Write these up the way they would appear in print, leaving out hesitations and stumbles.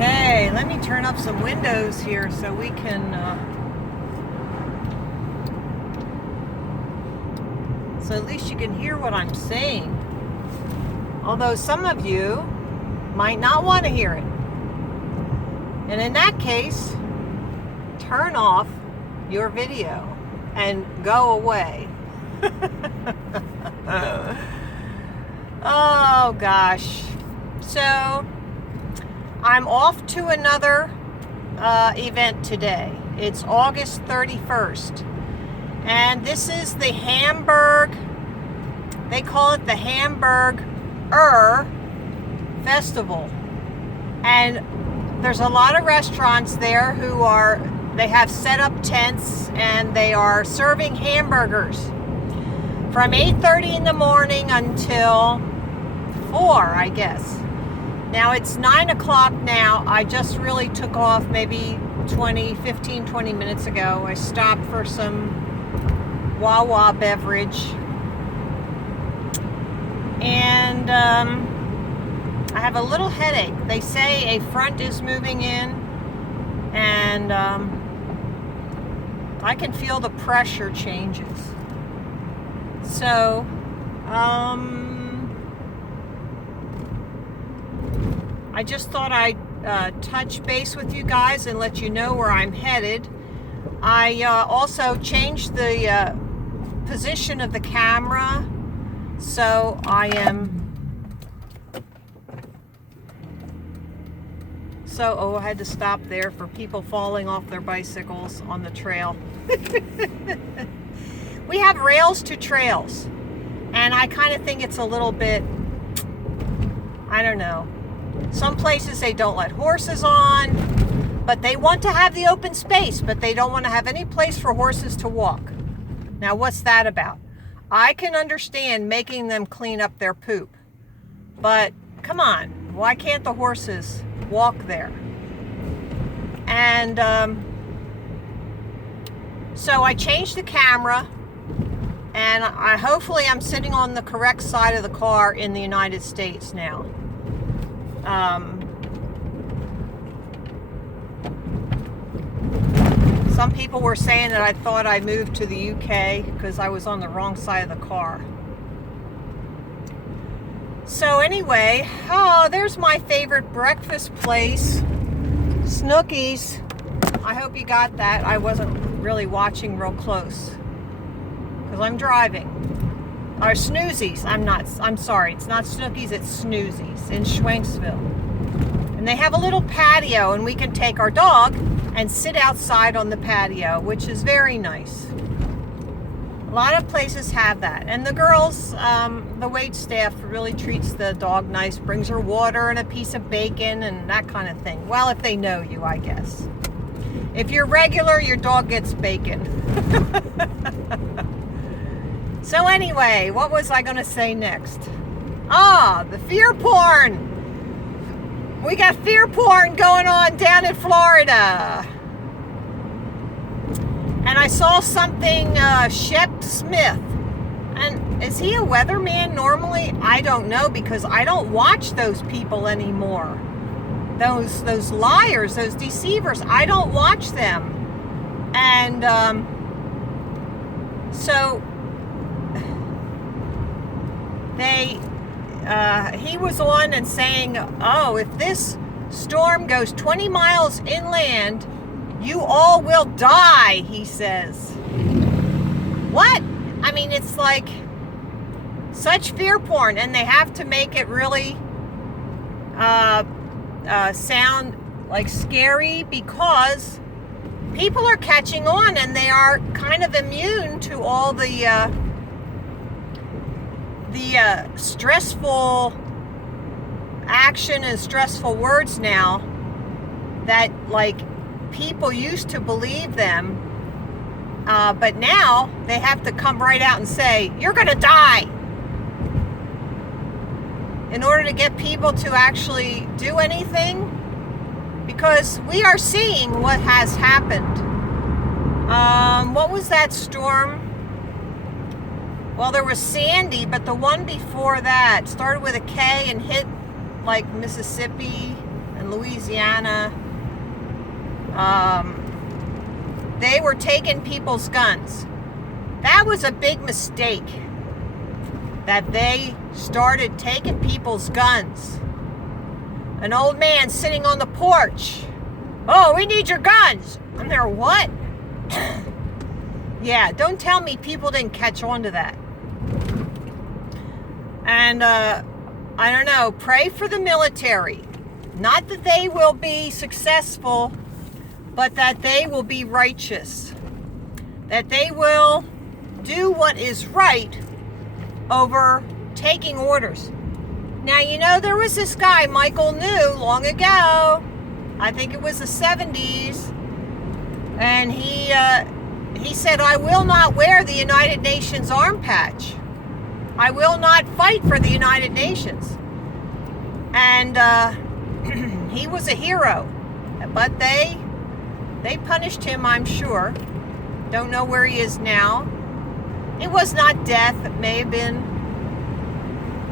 Okay, let me turn up some windows here so we can so at least you can hear what I'm saying. Although some of you might not want to hear it. And in that case, turn off your video and go away. Oh gosh. So I'm off to another event today. It's August 31st. And this is the Hamburg, they call it the Hamburg-er Festival. And there's a lot of restaurants there who they have set up tents and they are serving hamburgers from 8:30 in the morning until 4, I guess. Now it's 9 o'clock now. I just really took off maybe 15, 20 minutes ago. I stopped for some Wawa beverage. And I have a little headache. They say a front is moving in, and I can feel the pressure changes. So, I just thought I'd touch base with you guys and let you know where I'm headed. I also changed the position of the camera, so I had to stop there for people falling off their bicycles on the trail. We have rails to trails, and I kind of think it's a little bit, I don't know. Some places they don't let horses on, but they want to have the open space, but they don't want to have any place for horses to walk. Now, what's that about? I can understand making them clean up their poop, but come on, why can't the horses walk there? And so I changed the camera, and hopefully I'm sitting on the correct side of the car in the United States now. Some people were saying that I thought I moved to the UK because I was on the wrong side of the car. So anyway, there's my favorite breakfast place, Snooki's. I hope you got that. I wasn't really watching real close because I'm driving. Or Snoozies. I'm sorry. It's not Snooki's, it's Snoozies in Schwenksville. And they have a little patio, and we can take our dog and sit outside on the patio, which is very nice. A lot of places have that. And the girls, the wait staff really treats the dog nice, brings her water and a piece of bacon and that kind of thing. Well, if they know you, I guess. If you're regular, your dog gets bacon. So anyway, what was I going to say next? The fear porn. We got fear porn going on down in Florida. And I saw something, Shep Smith. And is he a weatherman normally? I don't know, because I don't watch those people anymore. Those liars, those deceivers, I don't watch them. And so he was on and saying, if this storm goes 20 miles inland, you all will die, he says. What? I mean, it's like such fear porn, and they have to make it really sound like scary, because people are catching on, and they are kind of immune to all the stressful action and stressful words now, that like people used to believe them, but now they have to come right out and say, you're gonna die, in order to get people to actually do anything, because we are seeing what has happened. What was that storm? Well, there was Sandy, but the one before that started with a K and hit like Mississippi and in Louisiana. They were taking people's guns. That was a big mistake, that they started taking people's guns. An old man sitting on the porch. Oh, we need your guns. I'm there, what? Yeah, don't tell me people didn't catch on to that. And I don't know, pray for the military. Not that they will be successful, but that they will be righteous. That they will do what is right over taking orders. Now, you know, there was this guy, Michael New, long ago. I think it was the 70s. And he said, I will not wear the United Nations arm patch. I will not fight for the United Nations. And he was a hero. But they punished him, I'm sure. Don't know where he is now. It was not death. It may have been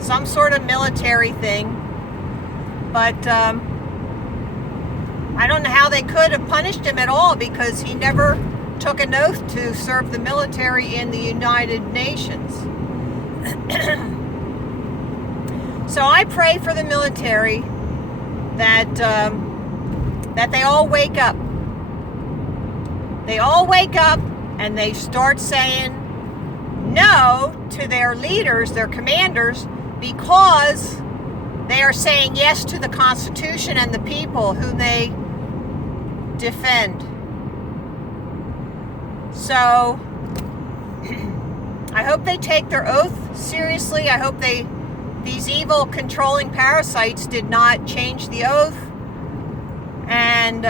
some sort of military thing. But I don't know how they could have punished him at all, because he never took an oath to serve the military in the United Nations. So I pray for the military that they all wake up. They all wake up and they start saying no to their leaders, their commanders, because they are saying yes to the Constitution and the people whom they defend. So I hope they take their oath seriously. I hope these evil controlling parasites did not change the oath. And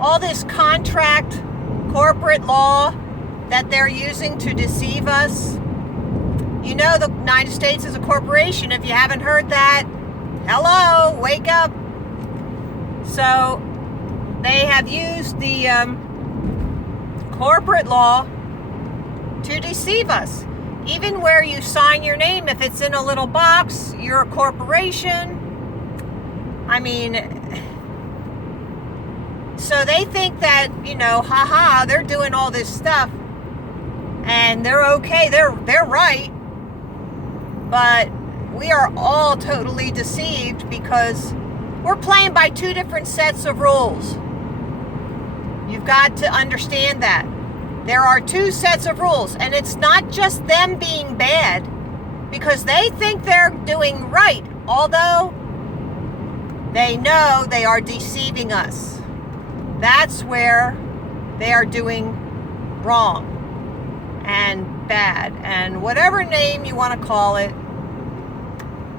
all this contract, corporate law that they're using to deceive us. You know, the United States is a corporation. If you haven't heard that, hello, wake up. So they have used the corporate law to deceive us. Even where you sign your name, if it's in a little box, you're a corporation. I mean, so they think that, you know, haha, they're doing all this stuff and they're okay, they're right. But we are all totally deceived, because we're playing by two different sets of rules. You've got to understand that. There are two sets of rules, and it's not just them being bad, because they think they're doing right, although they know they are deceiving us. That's where they are doing wrong and bad, and whatever name you want to call it.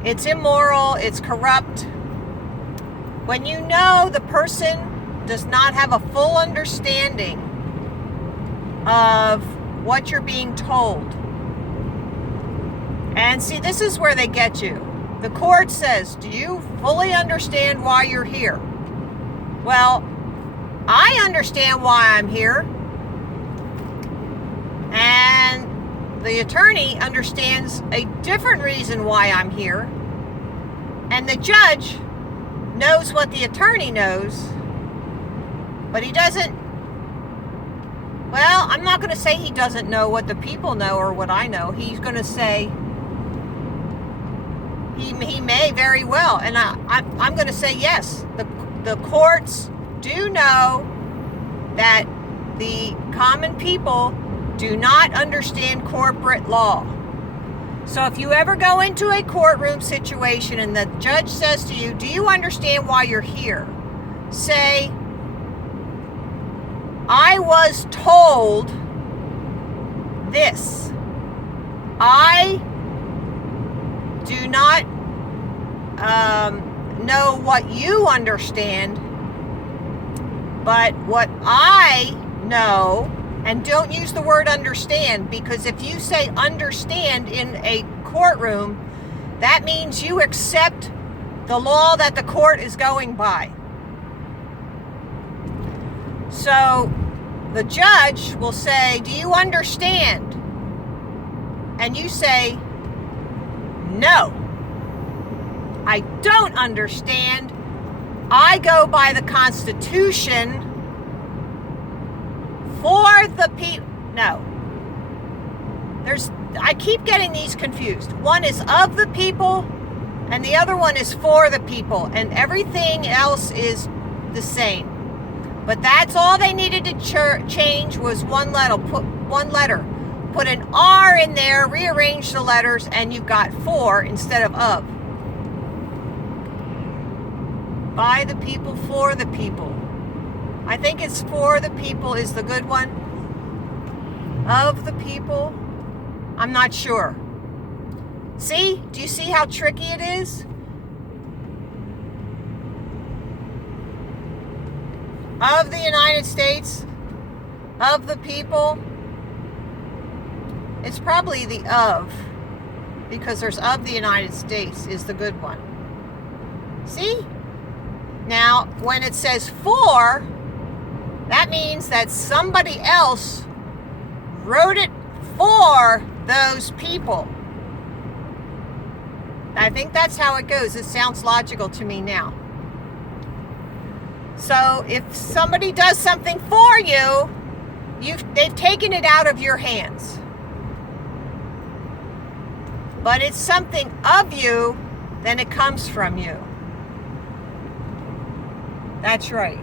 It's immoral, it's corrupt. When you know the person does not have a full understanding of what you're being told. And see, this is where they get you. The court says, do you fully understand why you're here? Well, I understand why I'm here. And the attorney understands a different reason why I'm here. And the judge knows what the attorney knows, but he doesn't. Well, I'm not going to say he doesn't know what the people know or what I know. He's going to say he may very well. And I'm going to say yes. The courts do know that the common people do not understand corporate law. So if you ever go into a courtroom situation and the judge says to you, do you understand why you're here? Say, I was told this. I do not know what you understand, but what I know. And don't use the word understand, because if you say understand in a courtroom, that means you accept the law that the court is going by. So the judge will say, do you understand? And you say, no, I don't understand, I go by the Constitution for the people. No. I keep getting these confused. One is of the people, and the other one is for the people, and everything else is the same. But that's all they needed to change was one letter. Put an R in there, rearrange the letters, and you've got for instead of. By the people, for the people. I think it's for the people is the good one. Of the people. I'm not sure. See? Do you see how tricky it is? Of the United States. Of the people. It's probably the of. Because there's of the United States is the good one. See? Now, when it says for, that means that somebody else wrote it for those people. I think that's how it goes. It sounds logical to me now. So if somebody does something for you, they've taken it out of your hands. But it's something of you, then it comes from you. That's right.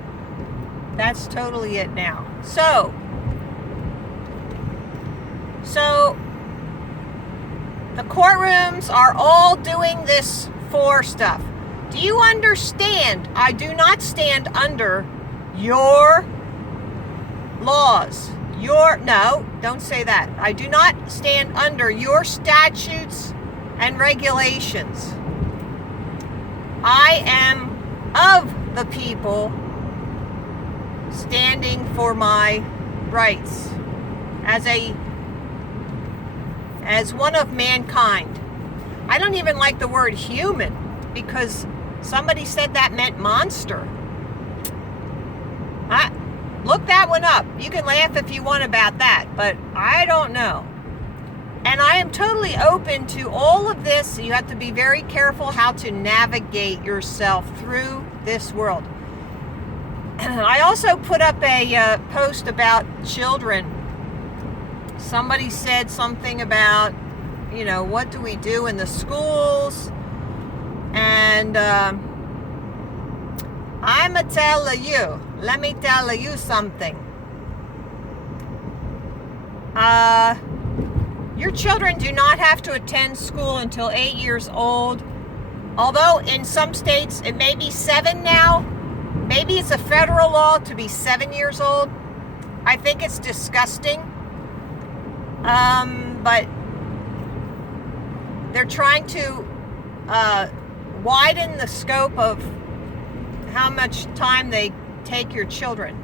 That's totally it now. So the courtrooms are all doing this for stuff. Do you understand? I do not stand under your laws. No, don't say that. I do not stand under your statutes and regulations. I am of the people, standing for my rights as one of mankind. I don't even like the word human because somebody said that meant monster. Look that one up. You can laugh if you want about that, but I don't know. And I am totally open to all of this. You have to be very careful how to navigate yourself through this world. I also put up a post about children. Somebody said something about, what do we do in the schools? And I'ma tell you. Let me tell you something. Your children do not have to attend school until 8 years old. Although in some states it may be 7 now. Maybe it's a federal law to be 7 years old. I think it's disgusting. But they're trying to widen the scope of how much time they take your children.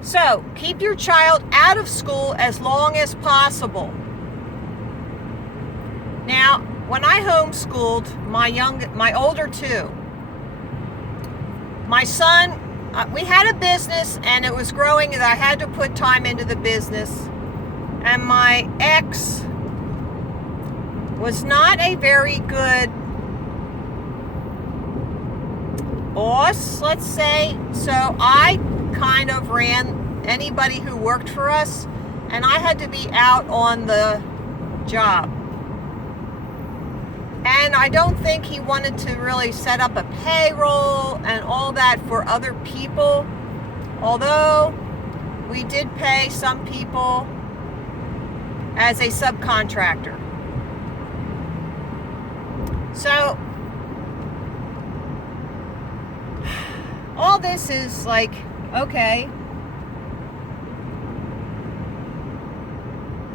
So keep your child out of school as long as possible. Now, when I homeschooled my older two, my son, we had a business and it was growing and I had to put time into the business. And my ex was not a very good boss, let's say. So I kind of ran anybody who worked for us, and I had to be out on the job. And I don't think he wanted to really set up a payroll and all that for other people, although we did pay some people as a subcontractor. So all this is like, okay.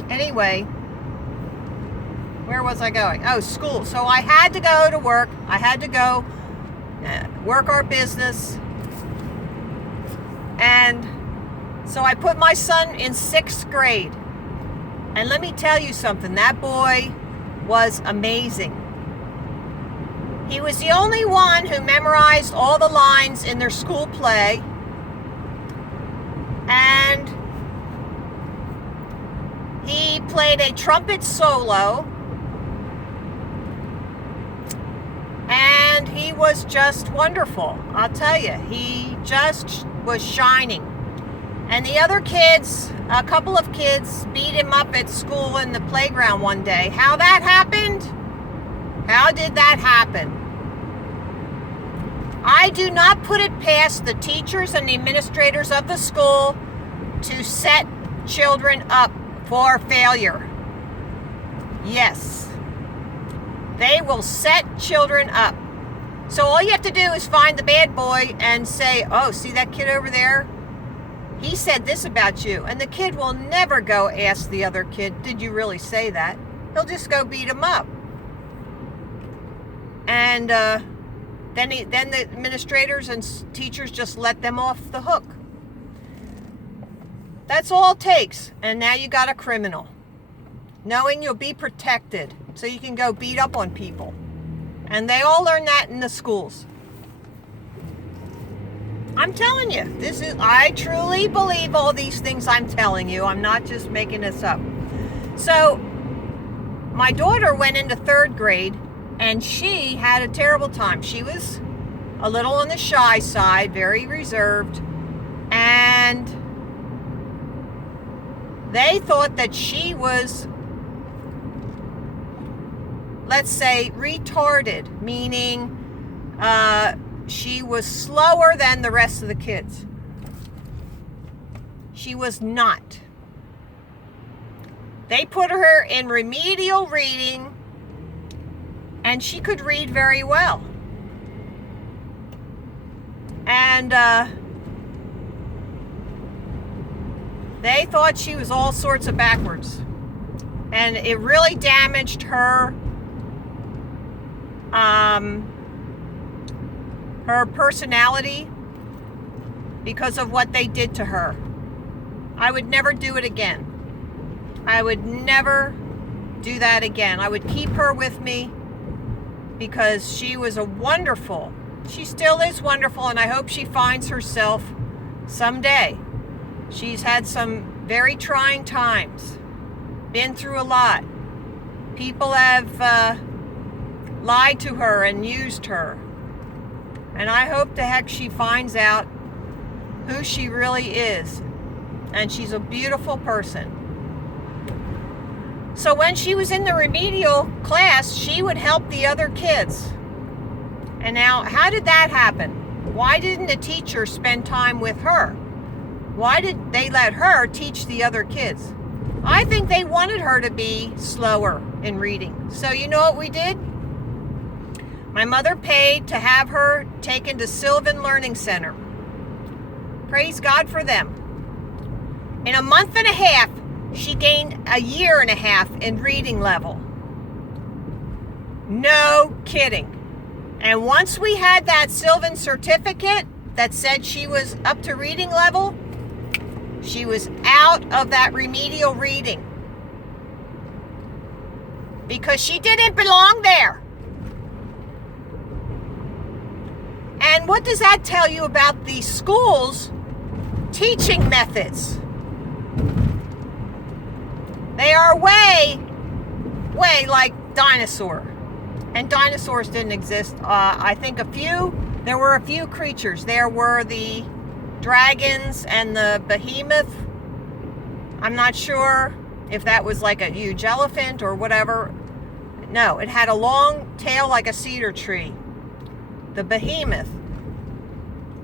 Anyway, where was I going? Oh, school. So I had to go to work. I had to go work our business. And so I put my son in 6th grade. And let me tell you something. That boy was amazing. He was the only one who memorized all the lines in their school play. And he played a trumpet solo. And and he was just wonderful. I'll tell you, he just was shining. And the other kids, a couple of kids, beat him up at school in the playground one day. How that happened? How did that happen? I do not put it past the teachers and the administrators of the school to set children up for failure. Yes. They will set children up. So all you have to do is find the bad boy and say, oh, see that kid over there? He said this about you. And the kid will never go ask the other kid, did you really say that? He'll just go beat him up. And then the administrators and teachers just let them off the hook. That's all it takes. And now you got a criminal. Knowing you'll be protected so you can go beat up on people. And they all learn that in the schools. I'm telling you, I truly believe all these things I'm telling you. I'm not just making this up. So, my daughter went into 3rd grade, and she had a terrible time. She was a little on the shy side, very reserved, and they thought that she was, let's say, retarded, meaning she was slower than the rest of the kids. She was not. They put her in remedial reading, and she could read very well. And they thought she was all sorts of backwards. And it really damaged her her personality because of what they did to her. I would never do it again. I would never do that again. I would keep her with me because she was she still is wonderful, and I hope she finds herself someday. She's had some very trying times, been through a lot. People have lied to her and used her. And I hope the heck she finds out who she really is. And she's a beautiful person. So when she was in the remedial class, she would help the other kids. And now, how did that happen? Why didn't the teacher spend time with her? Why did they let her teach the other kids? I think they wanted her to be slower in reading. So you know what we did? My mother paid to have her taken to Sylvan Learning Center. Praise God for them. In a month and a half, she gained a year and a half in reading level. No kidding. And once we had that Sylvan certificate that said she was up to reading level, she was out of that remedial reading. Because she didn't belong there. And what does that tell you about the school's teaching methods? They are way like dinosaur. And dinosaurs didn't exist. I think there were a few creatures. There were the dragons and the behemoth. I'm not sure if that was like a huge elephant or whatever. No, it had a long tail like a cedar tree. The behemoth.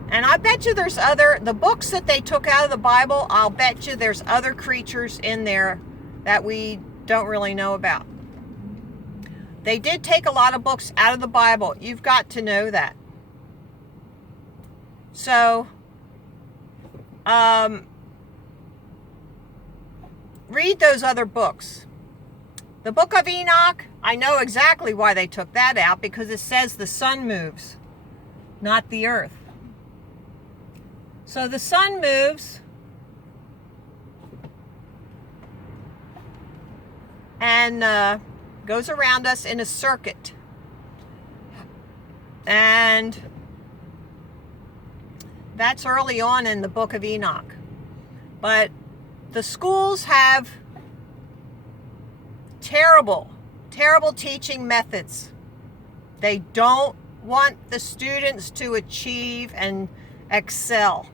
And I bet you there's the books that they took out of the Bible, I'll bet you there's other creatures in there that we don't really know about. They did take a lot of books out of the Bible. You've got to know that. So, read those other books. The Book of Enoch, I know exactly why they took that out, because it says the sun moves, not the earth. So the sun moves, and goes around us in a circuit. And that's early on in the Book of Enoch. But the schools have terrible teaching methods. They don't want the students to achieve and excel.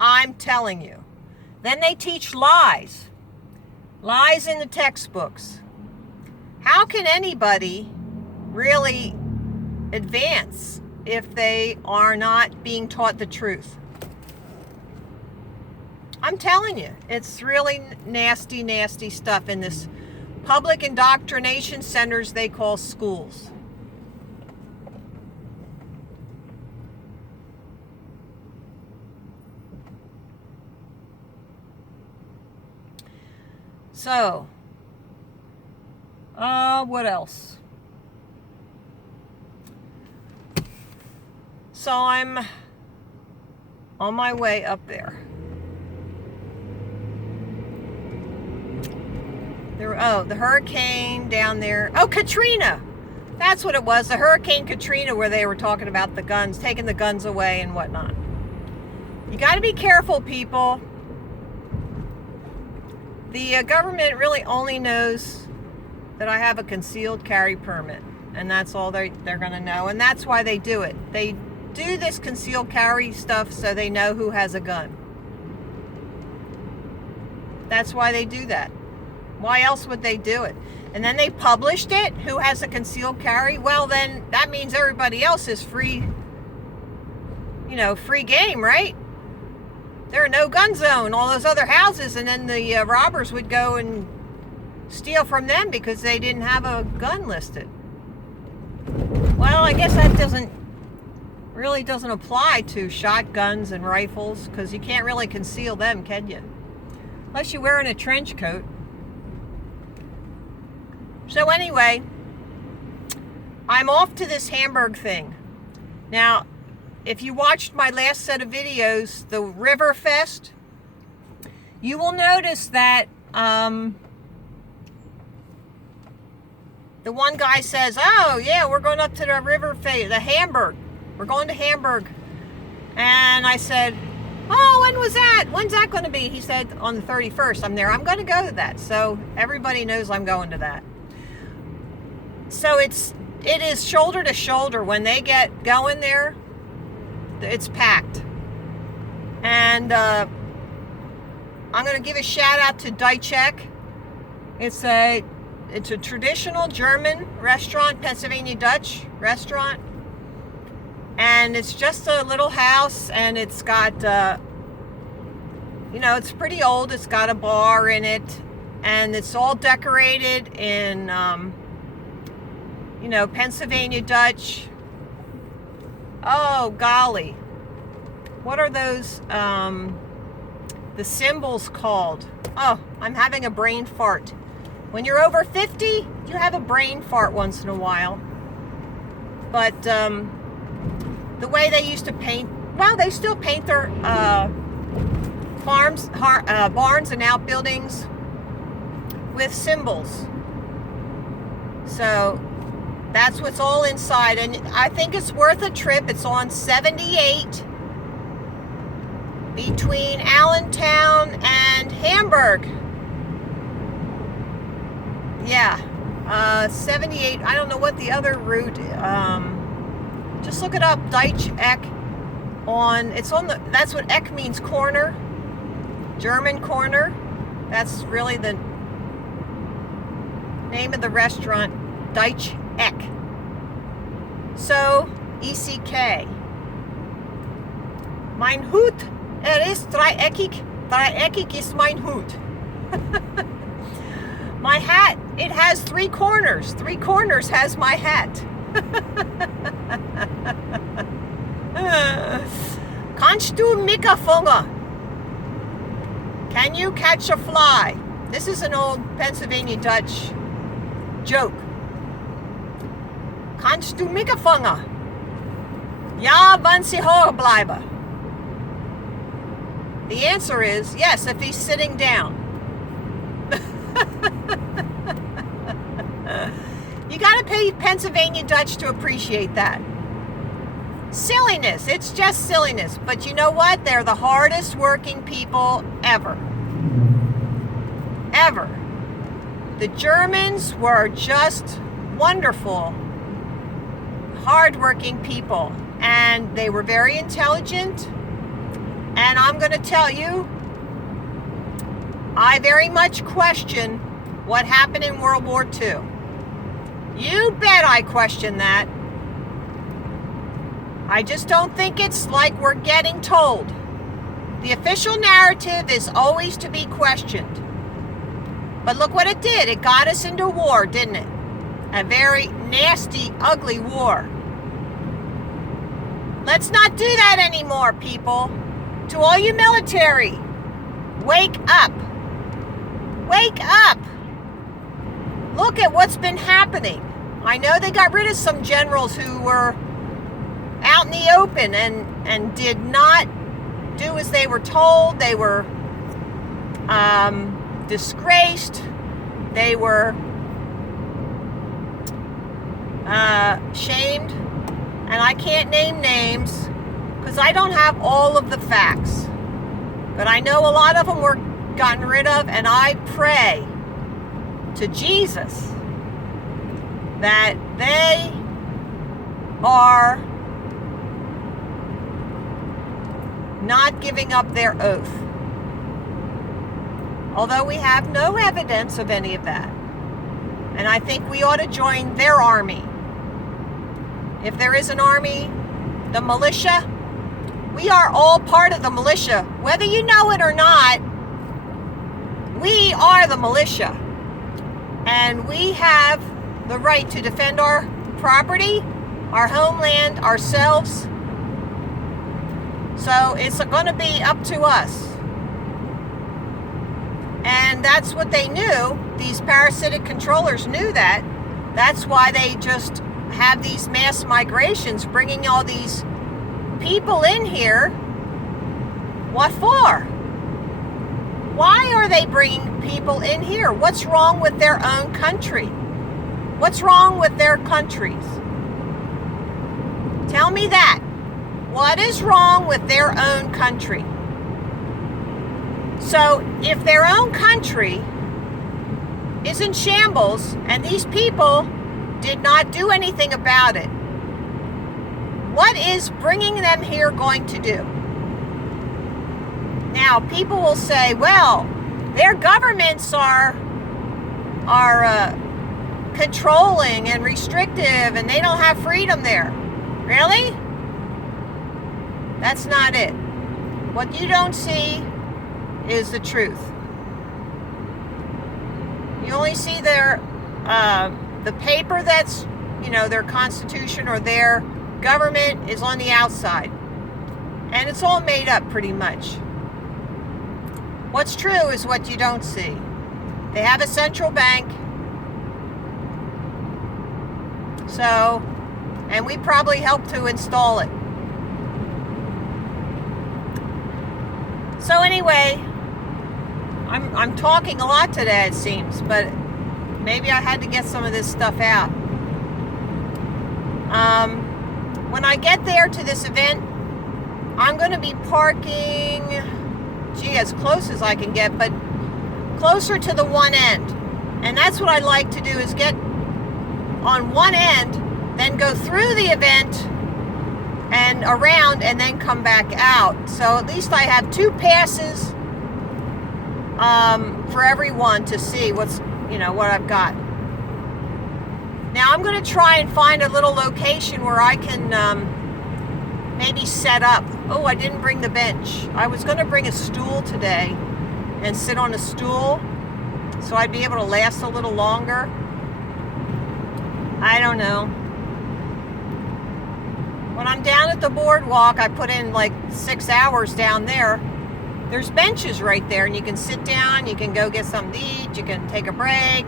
I'm telling you. Then they teach lies. Lies in the textbooks. How can anybody really advance if they are not being taught the truth? I'm telling you, it's really nasty, nasty stuff in this public indoctrination centers they call schools. So, what else? So I'm on my way up there. The hurricane down there. Oh, Katrina. That's what it was. The Hurricane Katrina, where they were talking about the guns, taking the guns away and whatnot. You got to be careful, people. The government really only knows that I have a concealed carry permit, and that's all they're going to know, and that's why they do it. They do this concealed carry stuff so they know who has a gun. That's why they do that. Why else would they do it? And then they published it, who has a concealed carry. Well, then that means everybody else is free, free game, right? They're a no-gun zone, all those other houses, and then the robbers would go and steal from them because they didn't have a gun listed. Well, I guess that really doesn't apply to shotguns and rifles, because you can't really conceal them, can you? Unless you're wearing a trench coat. So anyway, I'm off to this Hamburg thing. Now, if you watched my last set of videos, the River Fest, you will notice that the one guy says, oh yeah, we're going up to the River Fest, the Hamburg. We're going to Hamburg. And I said, oh, when was that? When's that going to be? He said, on the 31st. I'm there. I'm going to go to that. So everybody knows I'm going to that. So it is shoulder to shoulder. When they get going there, it's packed. And I'm going to give a shout out to Deutschek. It's a traditional German restaurant, Pennsylvania Dutch restaurant. And it's just a little house, and it's got, it's pretty old. It's got a bar in it, and it's all decorated in, Pennsylvania Dutch. Oh, golly. What are those, the symbols called? Oh, I'm having a brain fart. When you're over 50, you have a brain fart once in a while. But, the way they used to paint, well, they still paint their barns and outbuildings with symbols. So that's what's all inside, and I think it's worth a trip. It's on 78 between Allentown and Hamburg. Yeah, 78. I don't know what the other route. Just look it up, Deutschek. That's what Eck means, corner. German corner. That's really the name of the restaurant, Deutschek. So, ECK. Mein Hut, ist dreieckig. Dreieckig ist mein Hut. My hat, it has 3 corners. 3 corners has my hat. Kannst du mich fangen? Can you catch a fly? This is an old Pennsylvania Dutch joke. Kannst du mich fangen? Ja, wenn sie hoch bleiben. The answer is yes, if he's sitting down. You got to pay Pennsylvania Dutch to appreciate that. Silliness. It's just silliness. But you know what? They're the hardest working people ever. Ever. The Germans were just wonderful, hardworking people, and they were very intelligent. And I'm going to tell you, I very much question what happened in World War II. You bet I question that. I just don't think it's like we're getting told. The official narrative is always to be questioned. But look what it did. It got us into war, didn't it? A very nasty, ugly war. Let's not do that anymore, people. To all you military, wake up. Wake up. Look at what's been happening. I know they got rid of some generals who were out in the open and did not do as they were told. They were disgraced. They were shamed. And I can't name names because I don't have all of the facts. But I know a lot of them were gotten rid of, and I pray to Jesus that they are not giving up their oath. Although we have no evidence of any of that. And I think we ought to join their army. If there is an army, the militia, we are all part of the militia. Whether you know it or not, we are the militia. And we have the right to defend our property, our homeland, ourselves. So it's going to be up to us. And that's what they knew. These parasitic controllers knew that. That's why they just have these mass migrations, bringing all these people in here. What for? Why are they bringing people in here? What's wrong with their own country? What's wrong with their countries? Tell me that. What is wrong with their own country? So if their own country is in shambles and these people did not do anything about it, what is bringing them here going to do? Now, people will say, well, their governments are controlling and restrictive and they don't have freedom there. Really? That's not it. What you don't see is the truth. You only see their the paper that's, their constitution or their government is on the outside. And it's all made up pretty much. What's true is what you don't see. They have a central bank. So, and we probably helped to install it. So anyway, I'm talking a lot today, it seems, but maybe I had to get some of this stuff out. When I get there to this event, I'm going to be parking, as close as I can get, but closer to the one end. And that's what I like to do, is get on one end, then go through the event and around, and then come back out. So at least I have two passes for everyone to see what I've got. Now I'm going to try and find a little location where I can maybe set up. Oh, I didn't bring the bench. I was going to bring a stool today and sit on a stool so I'd be able to last a little longer. I don't know. When I'm down at the boardwalk, I put in like 6 hours down there. There's benches right there, and you can sit down, you can go get something to eat, you can take a break.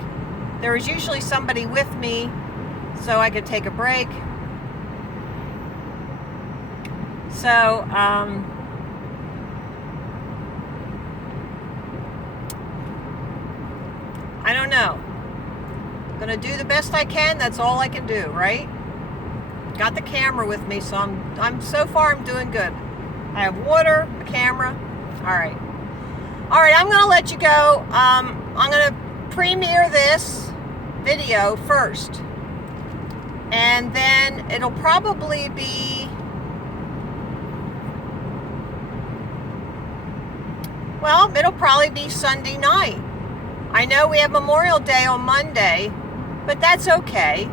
There was usually somebody with me, so I could take a break. So, I don't know. I'm gonna do the best I can. That's all I can do, right? Got the camera with me, so I'm so far I'm doing good. I have water, a camera. All right, I'm gonna let you go. I'm gonna premiere this video first. And then it'll probably be, well, it'll probably be Sunday night. I know we have Memorial Day on Monday, but that's okay.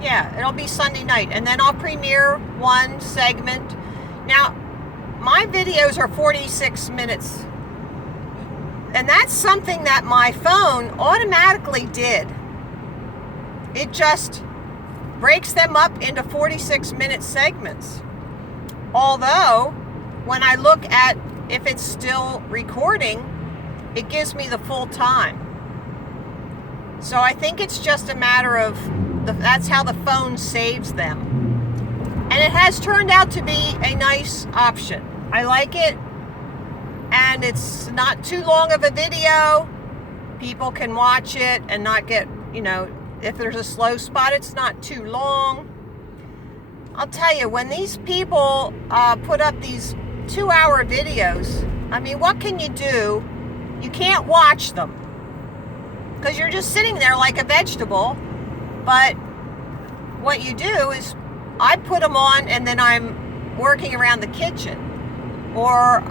Yeah, it'll be Sunday night, and then I'll premiere one segment. Now, my videos are 46 minutes, and that's something that my phone automatically did. It just breaks them up into 46-minute segments. Although, when I look at if it's still recording, it gives me the full time. So I think it's just a matter of, that's how the phone saves them. And it has turned out to be a nice option. I like it, and it's not too long of a video. People can watch it and not get, if there's a slow spot, it's not too long. I'll tell you, when these people put up these 2-hour videos, I mean, what can you do? You can't watch them because you're just sitting there like a vegetable. But what you do is I put them on, and then I'm working around the kitchen, or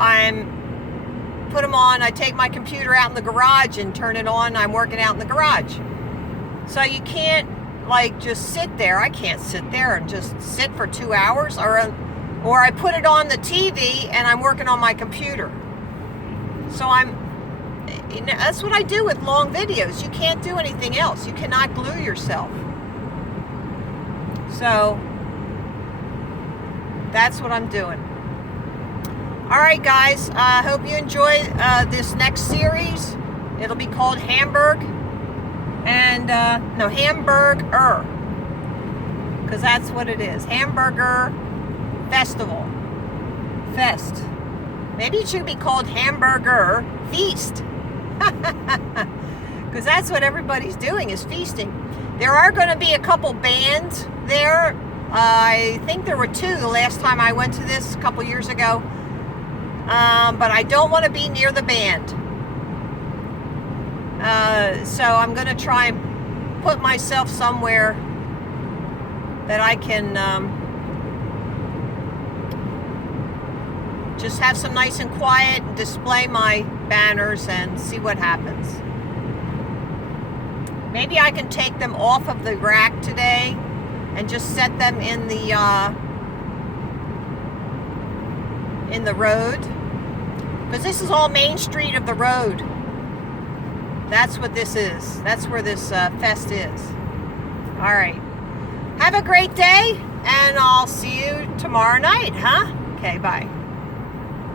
put them on, I take my computer out in the garage and turn it on, I'm working out in the garage. So you can't just sit there. I can't sit there and just sit for 2 hours, or I put it on the TV and I'm working on my computer. So that's what I do with long videos. You can't do anything else. You cannot glue yourself. So that's what I'm doing. All right, guys. I hope you enjoy this next series. It'll be called Hamburg-er, because that's what it is. Hamburg-er Festival. Fest. Maybe it should be called Hamburg-er Feast. Because that's what everybody's doing, is feasting. There are going to be a couple bands there. I think there were 2 the last time I went to this a couple years ago. But I don't want to be near the band. So I'm going to try and put myself somewhere that I can just have some nice and quiet and display my banners and see what happens. Maybe I can take them off of the rack today and just set them in the road, because this is all Main Street of the road. That's what this is. That's where this fest is. All right. Have a great day, and I'll see you tomorrow night, huh? Okay, bye.